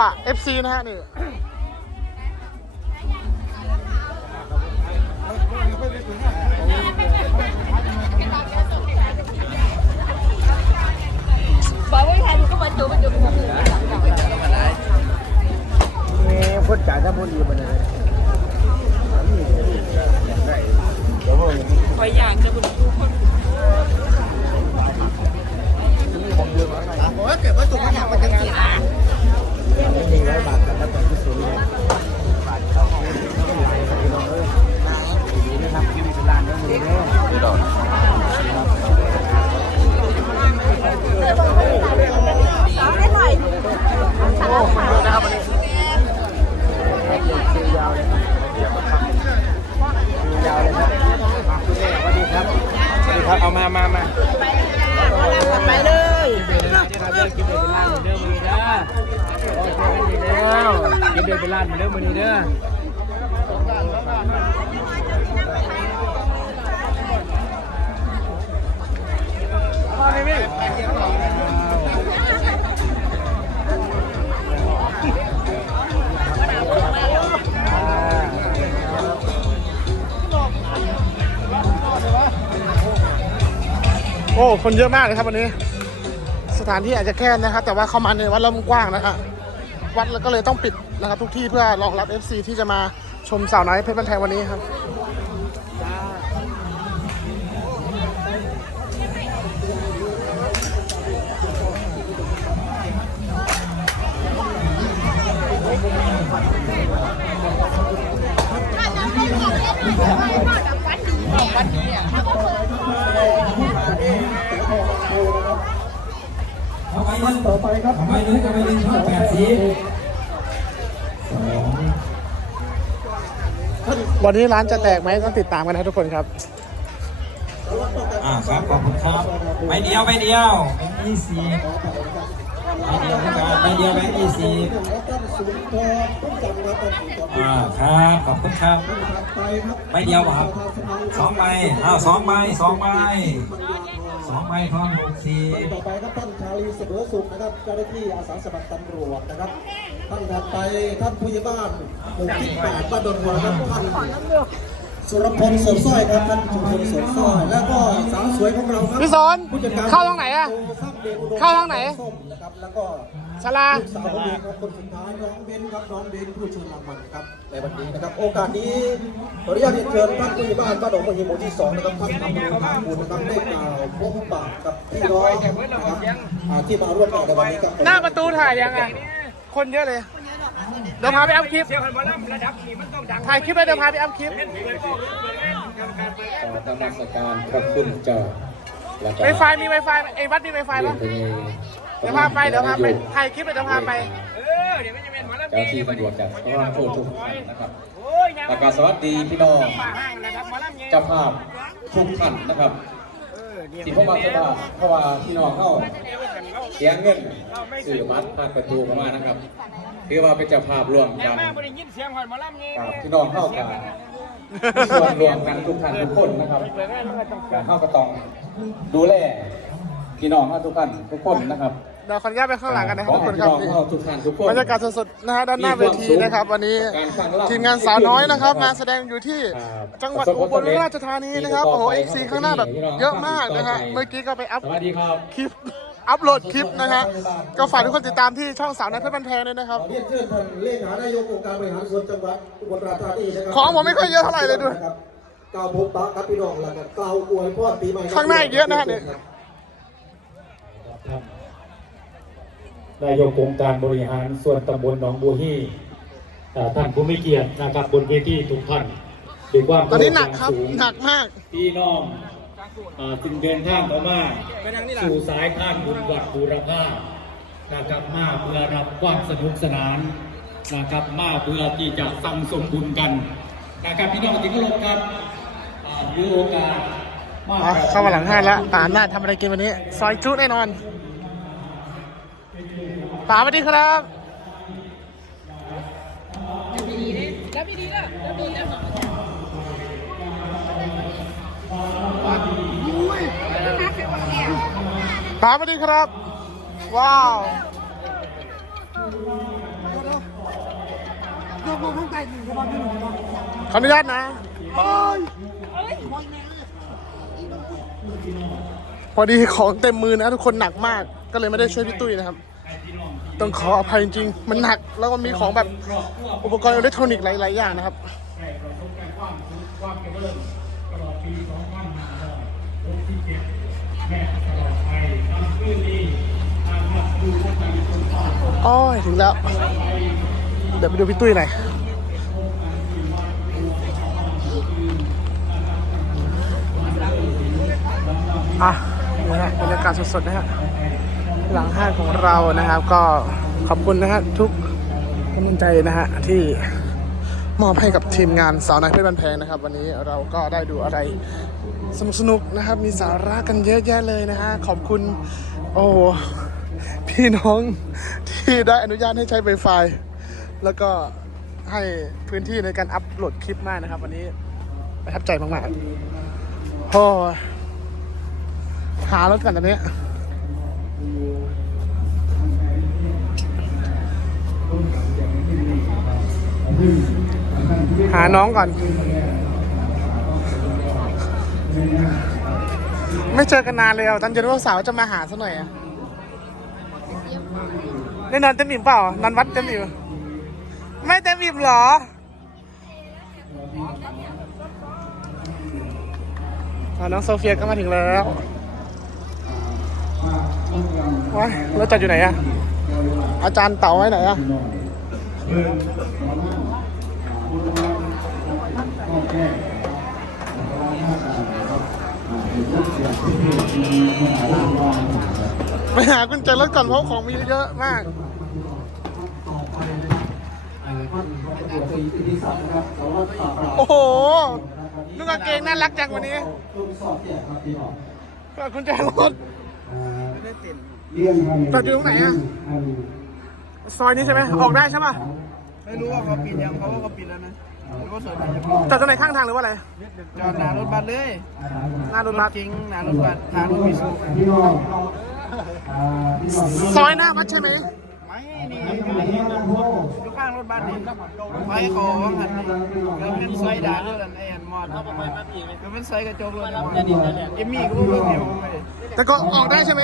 ปะ FC นะฮะนี่บอกว่าแทนก็มาจูมาจูมาจูนี่คนจ่ายถ้าพูดอยู่บนไหนคอยอย่างจะบุญทุกคนผมว่าเกิดว่าสุกมันอยากมาจังสีนะไม่มีร้อยบาทกันแล้วตอนที่สุดเลย เดือดเป็นล้านเหมือนเดิมมือนี้เด้อโอ้ คนเยอะมากเลยครับวันนี้ สถานที่อาจจะแคบนะครับ แต่ว่าเข้ามาในวัดแล้วมันกว้างนะครับวัดแล้วก็เลยต้องปิด นะครับทุกที่เพื่อรองรับ FC ที่จะมาชมสาวน้อยเพชรบันแทงวันนี้ครับทำไมนั้นต่อไปครับทำไมนั้นทำไมนั้นชอบแปดสีส วันนี้ร้านจะแตกไหมต้องติดตามกันนะทุกคนครับ อ่าครับขอบคุณครับไม่เดียวไม่เดียวแบงค์ยี่สิบไม่เดียวครับไม่เดียวแบงค์ยี่สิบอ่าครับขอบคุณครับไม่เดียวครับสองใบอ้าวสองใบสองใบสองใบทอนหกสี่ต่อไปครับท่านชาลีเสมอสุขนะครับเจ้าหน้าที่อาสาสมัครตำรวจนะครับ ท่านถัดไปท่านผู้ใหญ่บ้านหมู่ที่แปดบ้านดอนหัวครับท่านสุรพลสดสร้อยครับท่านสุรพลสดสร้อยแล้วก็สาวสวยของเราครับพี่สอนผู้จัดการเข้าทางไหนอะโข้ามเดชอุดมเข้าทางไหน ส้มนะครับแล้วก็ศาลา ลูกสาวของเราครับคนสุดท้ายน้องเบนครับน้องเบนผู้ชูรางวัลครับในวันนี้นะครับ โอกาสนี้ขออนุญาตเรียนเชิญท่านผู้ใหญ่บ้านบ้านหนองมะฮิมหมู่ที่สองนะครับท่านอำเภอพาคูนนะครับได้กล่าวพบปะกับพี่น้องนะครับอ่าที่มาร่วมงานในวันนี้ครับ หน้าประตูถ่ายยังไง คนเยอะเลย เดี๋ยวพาไปอัพคลิปถ่ายคลิปแล้วเดี๋ยวพาไปอัพคลิปขอนมัสการพระคุณเจ้าแล้วก็ไวไฟมีไวไฟไอ้วัดมีไวไฟปะเดี๋ยวพาไป เดี๋ยวพาไป ถ่ายคลิปแล้วเดี๋ยวพาไปเจ้าที่ตำรวจจากพระราชโทษทุกท่านนะครับแล้วก็สวัสดีพี่น้องเจ้าภาพทุกท่านนะครับ ที่เข้ามาเจ้าภาพเพราะว่าพี่น้องเข้าเสียเงินสื่อมัดผ่านประตูเข้ามานะครับถือว่าเป็นเจ้าภาพร่วมกันกับพี่น้องเข้ากันส่วนรวมกันทุกท่านทุกคนนะครับการเข้ากระตองดูแลพี่น้องเข้าทุกท่านทุกคนนะครับ เดี๋ยวขออนุญาตไปข้างหลังกันนะครับขอทุกคให้นพี่ครับน้องเข้าทุกท่านทุกคนบรรยากาศสดๆนะฮะด้านหน้าเวทีนะครับ วันนี้ทีมงานสาวน้อยนะครับ มาแสดงอยู่ที่จังหวัดอุบลราชธานีนะครับโอ้โหเอ็กซีข้างหน้าแบบเยอะมากนะฮะเมื่อกี้ก็ไปอัพสวัสดีครับคลิปอัพโหลดคลิปนะฮะก็ฝากทุกคนติดตามที่ช่องสาวน้อยเพชรบันแทงด้วยนะครับขอเรียนเชิญท่านเลขานายกองค์การบริหารส่วนจังหวัดอุบลราชธานีนะครัของผมไม่ค่อยเยอะเท่าไหร่เลยด้วยครับกล่าวพบปะกับพี่น้องแล้วก็กล่าวอวยพรปีใหม่ข้างหน้าอีกเยอะนะฮะเนี่ย นายกองค์การบริหารส่วนตำบลหนองบัวฮี่อ่าท่านผู้มีเกียรตินะครับบนเวทีทุกท่านด้วยความตอนนี้หนักครับสูงหนักมากพี่น้องอ่าจึงเดินทางเข้ามาสู่สายทานบุญวัดบูรพานะครับมาเพื่อรับความสนุกสนานนะครับมาเพื่อที่จะสั่งสมบุญกันนะครับพี่น้องที่เคารพครับอ่ามีโอกาสมาอ๋อเข้ามาหลังให้แล้วป่าหน้าจทำอะไรกินวันนี้ ซอยจุแน่นอน ป่าสวัสดีครับป๋าสวัสดีครับ ว้าวขออนุญาตนะโอ้ยพอดีของเต็มมือนะทุกคนหนักมาก ก็เลยไม่ได้ช่วยพี่ตุ้ยนะครับ ต้องขออภัยจริงๆมันหนักแล้วก็มีของแบบอุปกรณ์อิเล็กทรอนิกส์หลายๆอย่างนะครับโอ้ยถึงแล้ว เดี๋ยวไปดูพี่ตุ้ยหน่อยอะ นี่ฮะบรรยากาศสดๆนะฮะหลังห้างของเรานะครับ ก็ขอบคุณนะฮะทุกกำลังใจนะฮะที่มอบให้กับทีมงานสาวน้อยเพชรบันแพงนะครับ วันนี้เราก็ได้ดูอะไรสนุกๆนะครับ มีสาระกันเยอะแยะเลยนะฮะขอบคุณโอ้พี่น้องที่ได้อนุญาตให้ใช้ไวไฟแล้วก็ให้พื้นที่ในการอัพโหลดคลิปมากนะครับ วันนี้ประทับใจมากๆโอ้ หารถกันตอนนี้หาน้องก่อน ไม่เจอกันนานเลยอะตันเจนว่าสาวจะมาหาซะหน่อยอะได้นอนเต็มอิ่มเปล่านอนวัดเต็มอิ่มไม่เต็มอิ่มหรอ น้องโซเฟียก็มาถึงแล้ว ว้ายแล้วจัดอยู่ไหนอะอาจารย์เต่าไว้ไหนอะไปหากุญแจรถก่อนเพราะของมีเยอะมากโอ้โหนุ่งกางเกงน่ารักจังวันนี้กุญแจรถไม่ติด จอดอยู่ตรงไหนอะซอยนี้ใช่ไหมออกได้ใช่ป่ะไม่รู้ว่าเขาปิดยังเขาว่าเขาปิดแล้วนะหรือว่าสวนไหนจะปิดจอดตรงไหนข้างทางหรือว่าอะไรจอดหน้ารถบัสเลยหน้ารถบัสจริงหน้ารถบัสทางรถมิสูซอยหน้าวัดใช่ไหมไม่นี่อยู่ข้างรถบัสนี่ไฟคอว่าหันนี่แล้วเป็นไฟด่าด้วยกันไอ้อันมอดแล้วเป็นไฟกระจกรถเอมมี่ก็เพิ่งเดียวไปแต่ก็ออกได้ใช่ไหม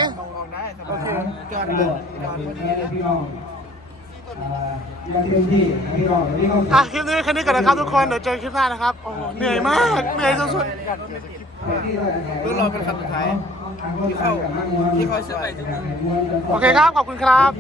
ออกได้สบายจอดเลยจอดพอดีเลยอะคลิปนี้แค่นี้ก่อนนะครับทุกคน เดี๋ยวเจอคลิปหน้านะครับ โอ้โหเหนื่อยมาก เหนื่อยสุดรถเราเป็นคันสุดท้ายที่เข้าที่เข้าซอยๆโอเคครับ ขอบคุณครับ